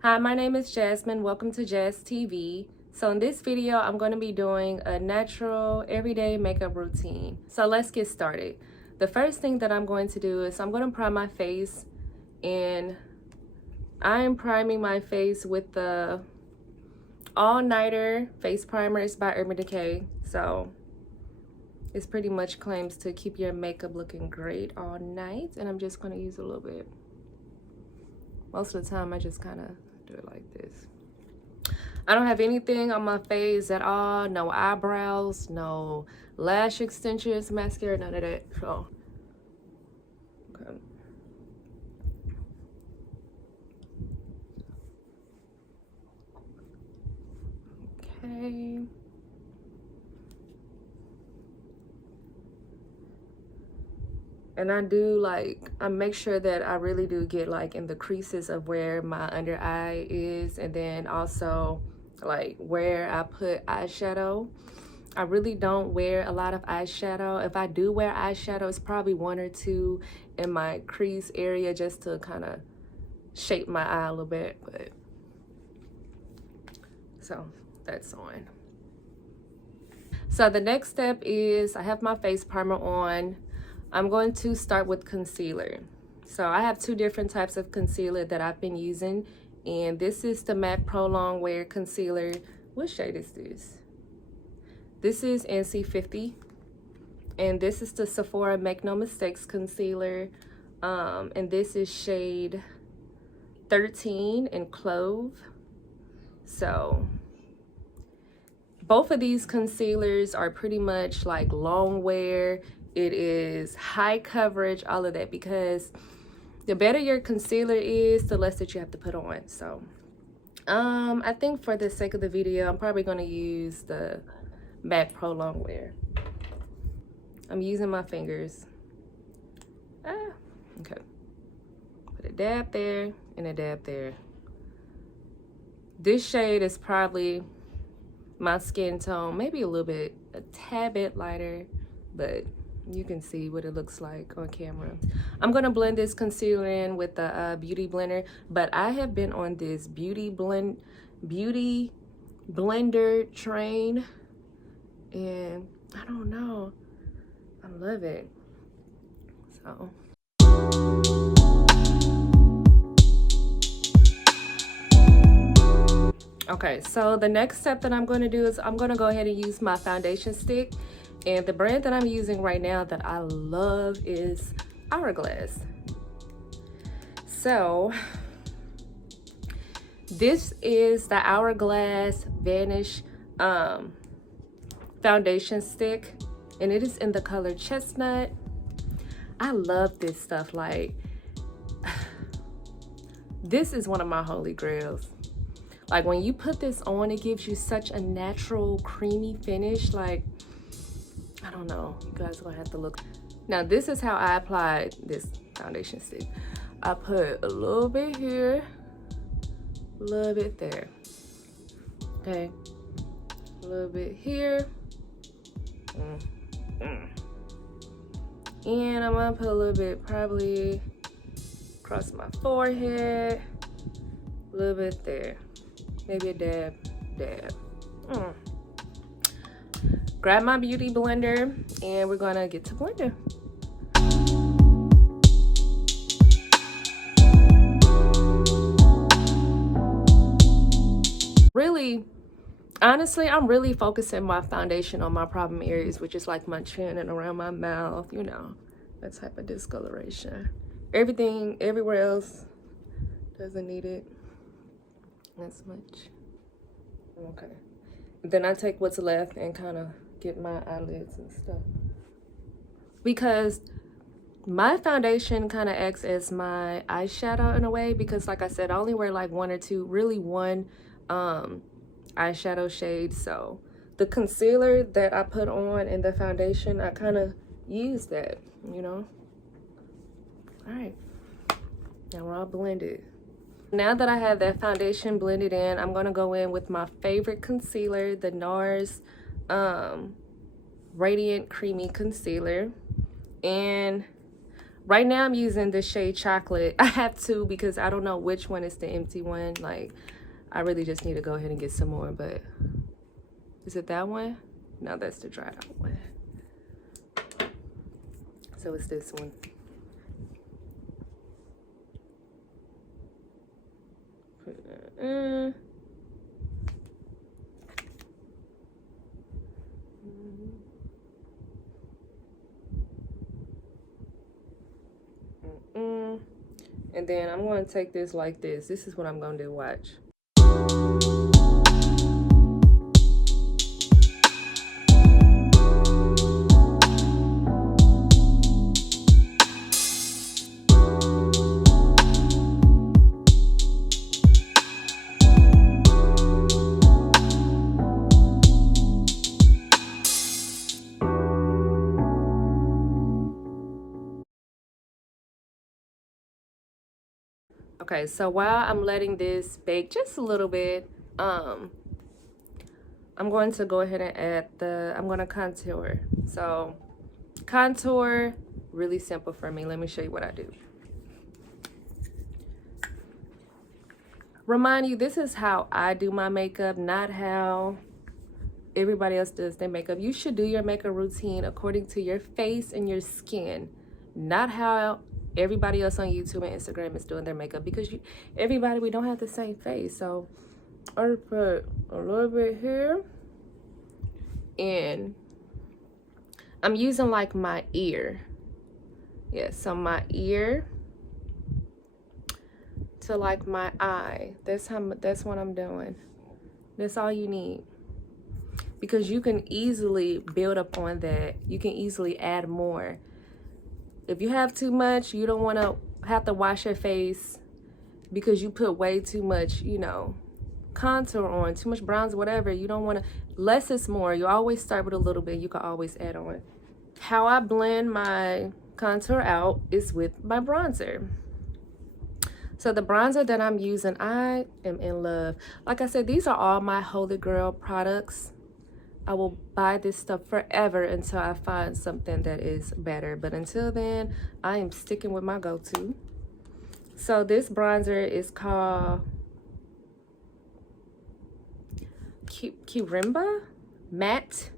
Hi, my name is Jasmine. Welcome to Jazz TV. So in this video, I'm going to be doing a natural, everyday makeup routine. So let's get started. The first thing that I'm going to do is I'm going to prime my face, and I am priming my face with the All Nighter Face Primer. It's by Urban Decay. So it's pretty much claims to keep your makeup looking great all night, and I'm just going to use a little bit. Most of the time, I just kind of do it like this. I don't have anything on my face at all. No eyebrows, no lash extensions, mascara, none of that. So, okay. Okay. And I make sure that I really do get like in the creases of where my under eye is, and then also like where I put eyeshadow. I really don't wear a lot of eyeshadow. If I do wear eyeshadow, it's probably one or two in my crease area just to kind of shape my eye a little bit. But so that's on. So the next step is I have my face primer on. I'm going to start with concealer. So I have two different types of concealer that I've been using, and this is the MAC Pro Long Wear Concealer. What shade is this? This is NC50, and this is the Sephora Make No Mistakes Concealer, and this is shade 13 in Clove. So both of these concealers are pretty much like long wear. It is high coverage, all of that, because the better your concealer is, the less that you have to put on. So I think for the sake of the video, I'm probably going to use the MAC Pro Long Wear. I'm using my fingers. Okay. Put a dab there and a dab there. This shade is probably my skin tone, maybe a tad bit lighter, but you can see what it looks like on camera. I'm gonna blend this concealer in with the beauty blender, but I have been on this beauty blender train, and I don't know, I love it. So okay, so the next step that I'm going to do is I'm going to go ahead and use my foundation stick. And the brand that I'm using right now that I love is Hourglass. So this is the Hourglass Vanish foundation stick, and it is in the color Chestnut. I love this stuff. Like, this is one of my holy grails. Like, when you put this on, it gives you such a natural creamy finish. Like, I don't know, you guys are gonna have to look. Now this is how I applied this foundation stick. I put a little bit here, a little bit there, okay, a little bit here, and I'm gonna put a little bit probably across my forehead, a little bit there, maybe a dab. Grab my beauty blender, and we're gonna get to blending. Really, honestly, I'm really focusing my foundation on my problem areas, which is like my chin and around my mouth, you know, that type of discoloration. Everything, everywhere else doesn't need it as much. Okay. Then I take what's left and kind of get my eyelids and stuff, because my foundation kind of acts as my eyeshadow in a way, because like I said, I only wear like one or two, really one eyeshadow shade. So the concealer that I put on in the foundation, I kind of use that, you know. All right, now we're all blended. Now that I have that foundation blended in, I'm gonna go in with my favorite concealer, the NARS Radiant Creamy Concealer. And Right now I'm using the shade Chocolate. I have two because I don't know which one is the empty one. Like, I really just need to go ahead and get some more, but is it that one? No, that's the dried out one. So it's this one. Put that in. And then I'm going to take this like this. This is what I'm going to do. Watch. Okay, so while I'm letting this bake just a little bit, I'm going to go ahead and add I'm going to contour. So contour, really simple for me. Let me show you what I do. Remind you, this is how I do my makeup, not how everybody else does their makeup. You should do your makeup routine according to your face and your skin, not how everybody else on YouTube and Instagram is doing their makeup, because everybody, we don't have the same face. So I'll put a little bit here, and I'm using like my ear. Yeah, so my ear to like my eye. That's what I'm doing. That's all you need, because you can easily build up on that. You can easily add more. If you have too much, you don't want to have to wash your face because you put way too much, you know, contour on, too much bronzer, whatever. You don't want to. Less is more. You always start with a little bit. You can always add on. How I blend my contour out is with my bronzer. So the bronzer that I'm using, I am in love. Like I said, these are all my Holy Grail products. I will buy this stuff forever until I find something that is better. But until then, I am sticking with my go-to. So this bronzer is called Curimba Matte.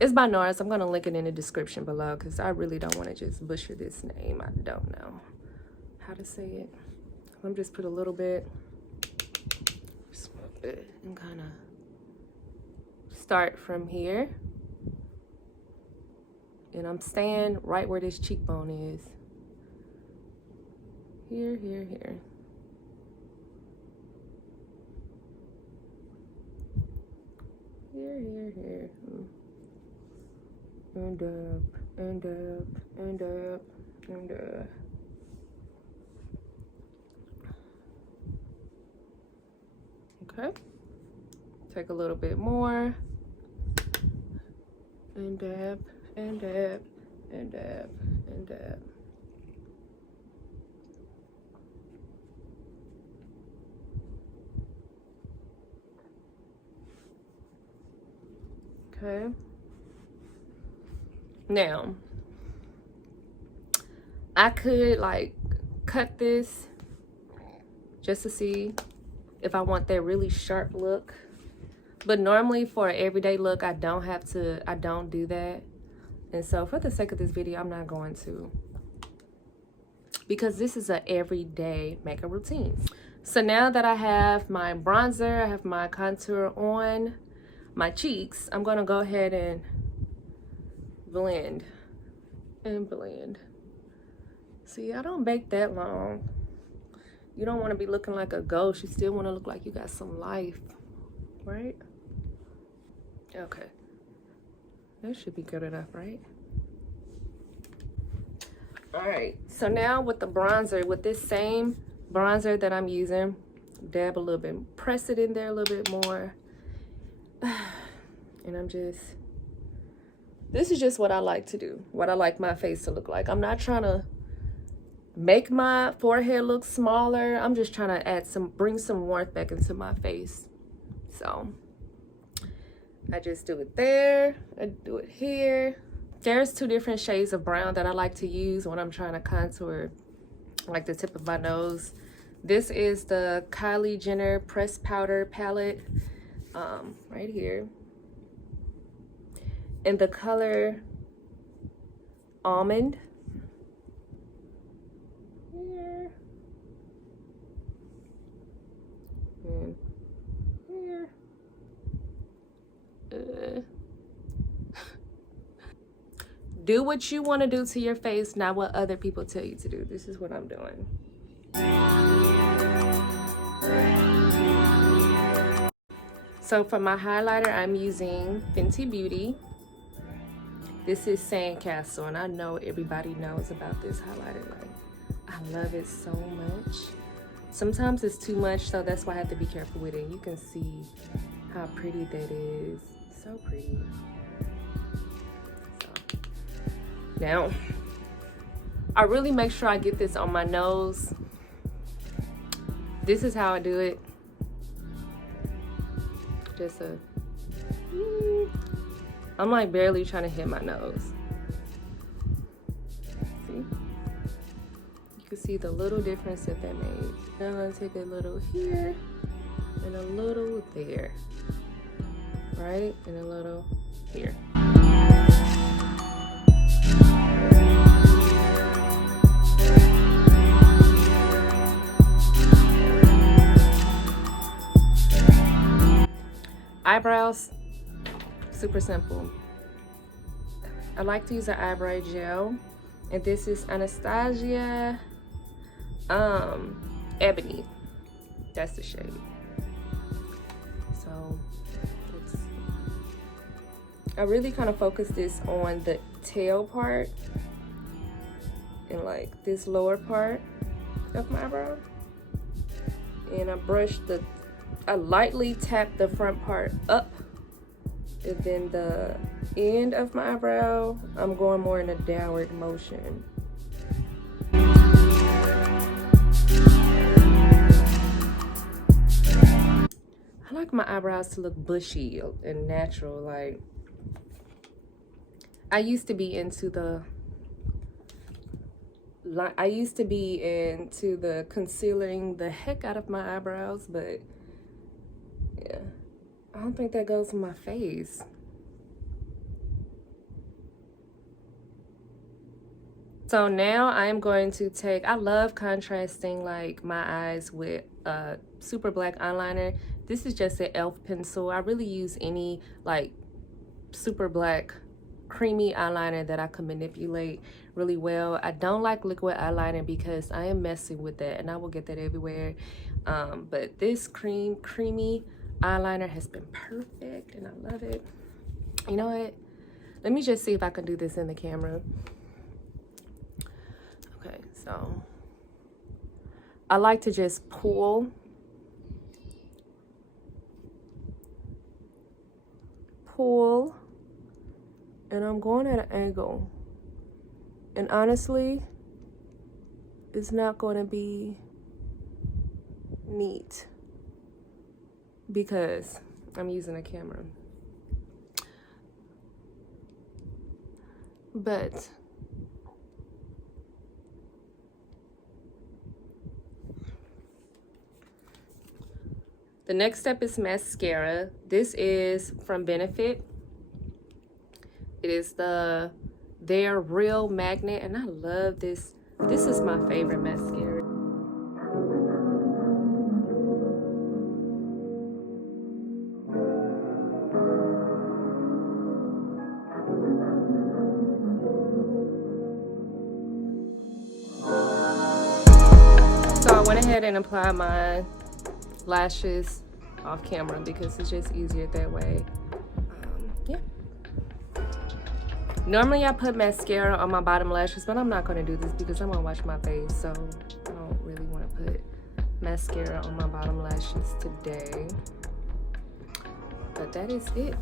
It's by NARS. I'm going to link it in the description below because I really don't want to just butcher this name. I don't know how to say it. Let me just put a little bit and kind of start from here, and I'm staying right where this cheekbone is. Here, here, here. Here, here, here. And up, and up, and up, and up. Okay. Take a little bit more. And dab, and dab, and dab, and dab. Okay. Now, I could like cut this just to see if I want that really sharp look. But normally for an everyday look, I don't do that. And so for the sake of this video, I'm not going to, because this is an everyday makeup routine. So now that I have my bronzer, I have my contour on my cheeks, I'm gonna go ahead and blend and blend. See, I don't bake that long. You don't want to be looking like a ghost. You still want to look like you got some life, right? Okay, that should be good enough, right? All right, so now with the bronzer, with this same bronzer that I'm using, dab a little bit, press it in there a little bit more, and I'm just, this is just what I like to do, what I like my face to look like. I'm not trying to make my forehead look smaller. I'm just trying to bring some warmth back into my face. So I just do it there, I do it here, There's two different shades of brown that I like to use when I'm trying to contour like the tip of my nose. This is the Kylie Jenner Pressed Powder palette, right here. In the color Almond. Here. And here. Do what you want to do to your face, not what other people tell you to do. This is what I'm doing. So for my highlighter, I'm using Fenty Beauty. This is Sandcastle, and I know everybody knows about this highlighter. Like, I love it so much. Sometimes it's too much, so that's why I have to be careful with it. You can see how pretty that is. So pretty. So, now, I really make sure I get this on my nose. This is how I do it. Just a... I'm like barely trying to hit my nose. See? You can see the little difference that made. Now I'm gonna take a little here and a little there. Right? And a little here. Eyebrows, super simple. I like to use an eyebrow gel, and this is Anastasia Ebony. That's the shade. So I really kind of focus this on the tail part and like this lower part of my eyebrow, and I lightly tap the front part up, and then the end of my eyebrow, I'm going more in a downward motion. I like my eyebrows to look bushy and natural. Like, I used to be into the concealing the heck out of my eyebrows, but yeah, I don't think that goes with my face. So now I'm going to take, I love contrasting like my eyes with a super black eyeliner. This is just an e.l.f. pencil. I really use any like super black creamy eyeliner that I can manipulate really well. I don't like liquid eyeliner because I am messing with that and I will get that everywhere. But this creamy eyeliner has been perfect and I love it. You know what? Let me just see if I can do this in the camera. Okay, so I like to just pull. And I'm going at an angle. And honestly, it's not going to be neat because I'm using a camera. But the next step is mascara. This is from Benefit. It is the Their Real Magnet, and I love this. This is my favorite mascara. So I went ahead and applied my lashes off camera because it's just easier that way. Yeah. Normally I put mascara on my bottom lashes, but I'm not going to do this because I'm going to wash my face, so I don't really want to put mascara on my bottom lashes today. But that is it.